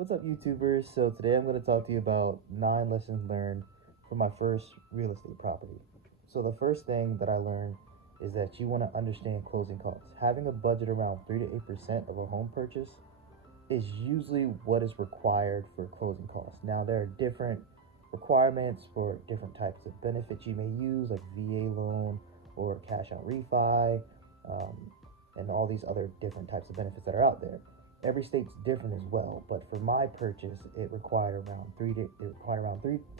What's up, YouTubers? So today I'm going to talk to you about 9 lessons learned from my first real estate property. So the first thing that I learned is that you want to understand closing costs. Having a budget around 3 to 8% of a home purchase is usually what is required for closing costs. Now there are different requirements for different types of benefits you may use, like VA loan or cash out refi, um, and all these other different types of benefits that are out there. Every state's different as well, but for my purchase, it required around 3 to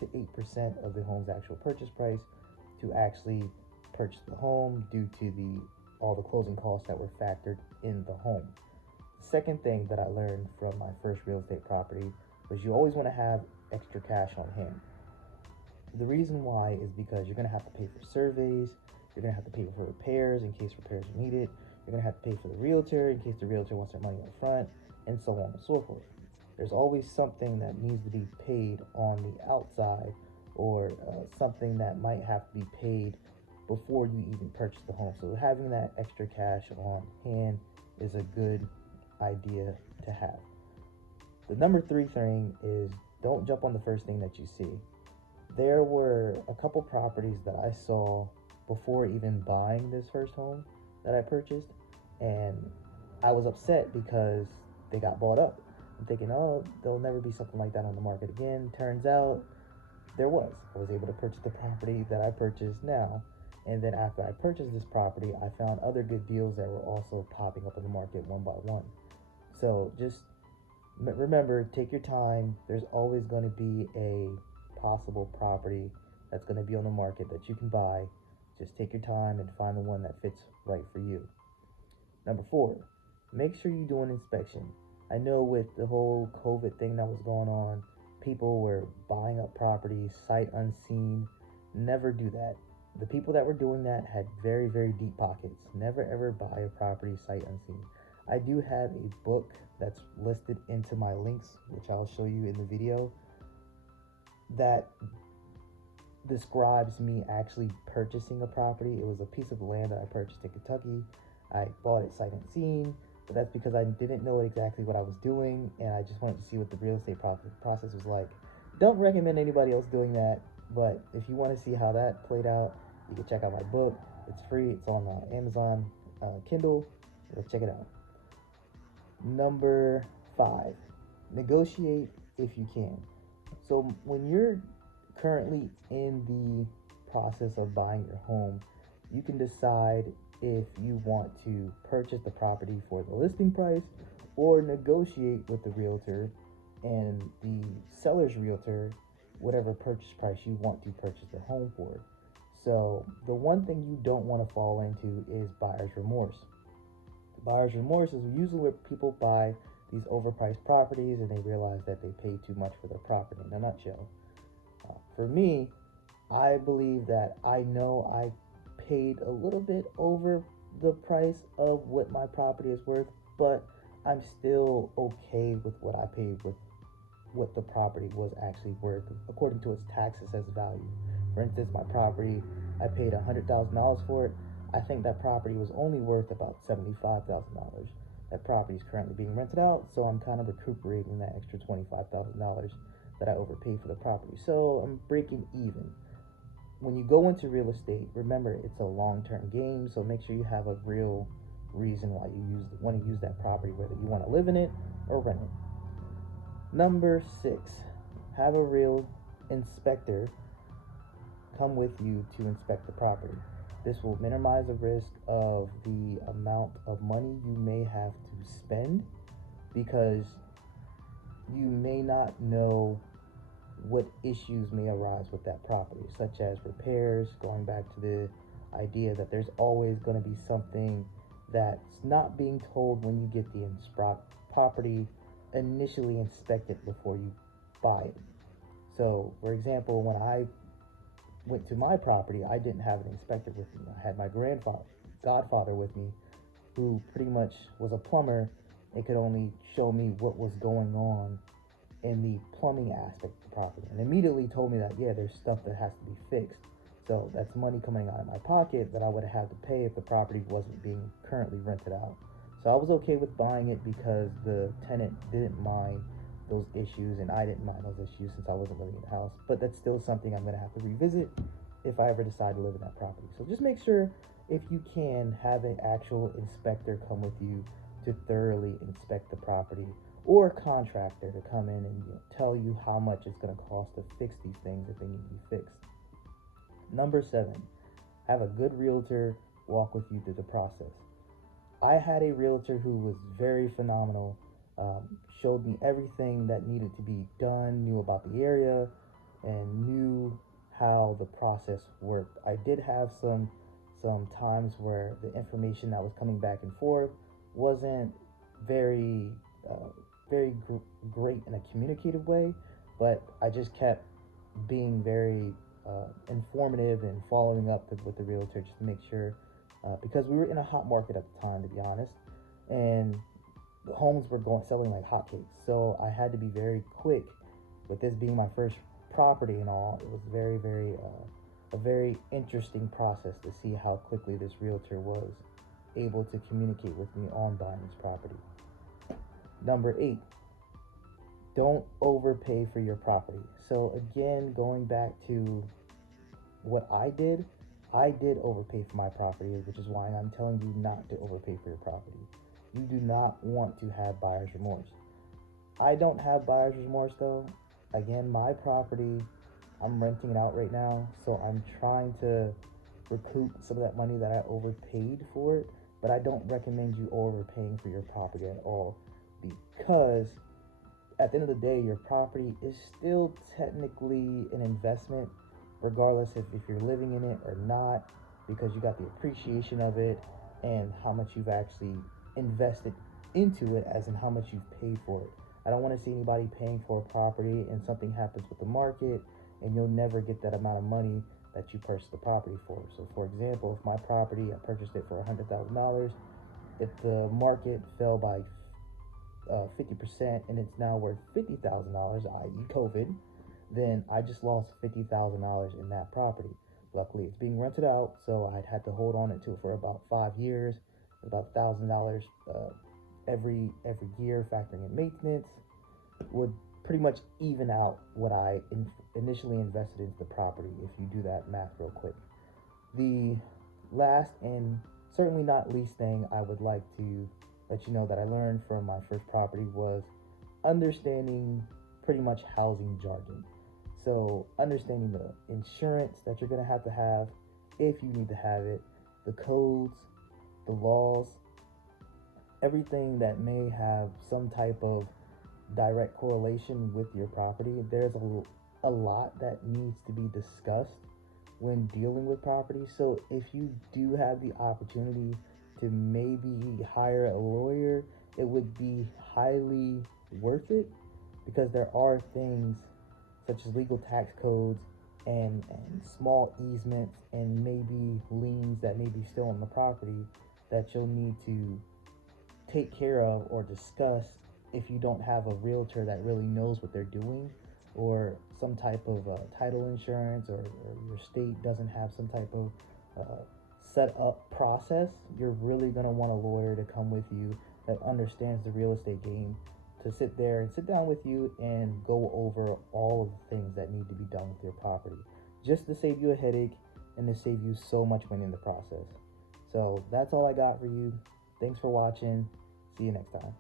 8% of the home's actual purchase price to actually purchase the home due to the all the closing costs that were factored in the home. The second thing that I learned from my first real estate property was you always want to have extra cash on hand. The reason why is because you're going to have to pay for surveys, you're going to have to pay for repairs in case repairs are needed, you're going to have to pay for the realtor in case the realtor wants their money up front, and so on and so forth. There's always something that needs to be paid on the outside, or something that might have to be paid before you even purchase the home. So having that extra cash on hand is a good idea to have. The number 3 thing is don't jump on the first thing that you see. There were a couple properties that I saw before even buying this first home that I purchased, and I was upset because they got bought up. I'm thinking, oh, there'll never be something like that on the market again. Turns out there was. I was able to purchase the property that I purchased now, and then after I purchased this property, I found other good deals that were also popping up in the market one by one. So just remember, take your time. There's always going to be a possible property that's going to be on the market that you can buy. Just take your time and find the one that fits right for you. Number 4, make sure you do an inspection. I know with the whole COVID thing that was going on, people were buying up properties sight unseen. Never do that. The people that were doing that had very, very deep pockets. Never ever buy a property sight unseen. I do have a book that's listed into my links, which I'll show you in the video, that describes me actually purchasing a property. It was a piece of land that I purchased in Kentucky. I bought it sight unseen, but that's because I didn't know exactly what I was doing, and I just wanted to see what the real estate process was like. Don't recommend anybody else doing that, but if you want to see how that played out, you can check out my book. It's free. It's on Amazon Kindle. So check it out. Number 5, negotiate if you can. So when you're currently in the process of buying your home, you can decide if you want to purchase the property for the listing price or negotiate with the realtor and the seller's realtor whatever purchase price you want to purchase the home for. So the one thing you don't want to fall into is buyer's remorse. Buyer's remorse is usually where people buy these overpriced properties and they realize that they pay too much for their property. In a nutshell, for me, I believe that I know I paid a little bit over the price of what my property is worth, but I'm still okay with what I paid with what the property was actually worth according to its tax assessed value. For instance, my property, I paid $100,000 for it. I think that property was only worth about $75,000. That property is currently being rented out, so I'm kind of recuperating that extra $25,000 that I overpaid for the property. So I'm breaking even. When you go into real estate, remember it's a long-term game, so make sure you have a real reason why you want to use that property, whether you want to live in it or rent it. Number 6, have a real inspector come with you to inspect the property. This will minimize the risk of the amount of money you may have to spend, because you may not know what issues may arise with that property, such as repairs, going back to the idea that there's always going to be something that's not being told when you get the property initially inspected before you buy it. So, for example, when I went to my property, I didn't have an inspector with me. I had my godfather with me, who pretty much was a plumber and could only show me what was going on in the plumbing aspect of the property, and immediately told me that, yeah, there's stuff that has to be fixed. So that's money coming out of my pocket that I would have to pay if the property wasn't being currently rented out. So I was okay with buying it because the tenant didn't mind those issues, and I didn't mind those issues since I wasn't living in the house. But that's still something I'm going to have to revisit if I ever decide to live in that property. So just make sure, if you can, have an actual inspector come with you to thoroughly inspect the property, or a contractor to come in and tell you how much it's going to cost to fix these things if they need to be fixed. Number 7, have a good realtor walk with you through the process. I had a realtor who was very phenomenal, showed me everything that needed to be done, knew about the area, and knew how the process worked. I did have some times where the information that was coming back and forth wasn't very great in a communicative way, but I just kept being very informative and following up with the realtor just to make sure, because we were in a hot market at the time, to be honest, and the homes were selling like hotcakes. So I had to be very quick. With this being my first property and all, it was a very interesting process to see how quickly this realtor was able to communicate with me on buying this property. Number 8, don't overpay for your property. So again, going back to what I did overpay for my property, which is why I'm telling you not to overpay for your property. You do not want to have buyer's remorse. I don't have buyer's remorse though. Again, my property, I'm renting it out right now, so I'm trying to recoup some of that money that I overpaid for it, but I don't recommend you overpaying for your property at all, because at the end of the day, your property is still technically an investment, regardless if you're living in it or not, because you got the appreciation of it and how much you've actually invested into it, as in how much you've paid for it. I don't want to see anybody paying for a property and something happens with the market and you'll never get that amount of money that you purchased the property for. So for example, if my property, I purchased it for $100,000, if the market fell by 50% and it's now worth $50,000, i.e. COVID, then I just lost $50,000 in that property. Luckily, it's being rented out, so I'd had to hold on to it for about 5 years, about $1,000 every year, factoring in maintenance, would pretty much even out what I initially invested into the property, if you do that math real quick. The last and certainly not least thing I would like to let you know that I learned from my first property was understanding pretty much housing jargon. So understanding the insurance that you're going to have if you need to have it, the codes, the laws, everything that may have some type of direct correlation with your property. There's a lot that needs to be discussed when dealing with property. So if you do have the opportunity to maybe hire a lawyer, it would be highly worth it, because there are things such as legal tax codes and small easements and maybe liens that may be still on the property that you'll need to take care of or discuss if you don't have a realtor that really knows what they're doing, or some type of title insurance, or your state doesn't have some type of set up process. You're really going to want a lawyer to come with you that understands the real estate game, to sit down with you and go over all of the things that need to be done with your property, just to save you a headache and to save you so much money in the process. So that's all I got for you. Thanks for watching. See you next time.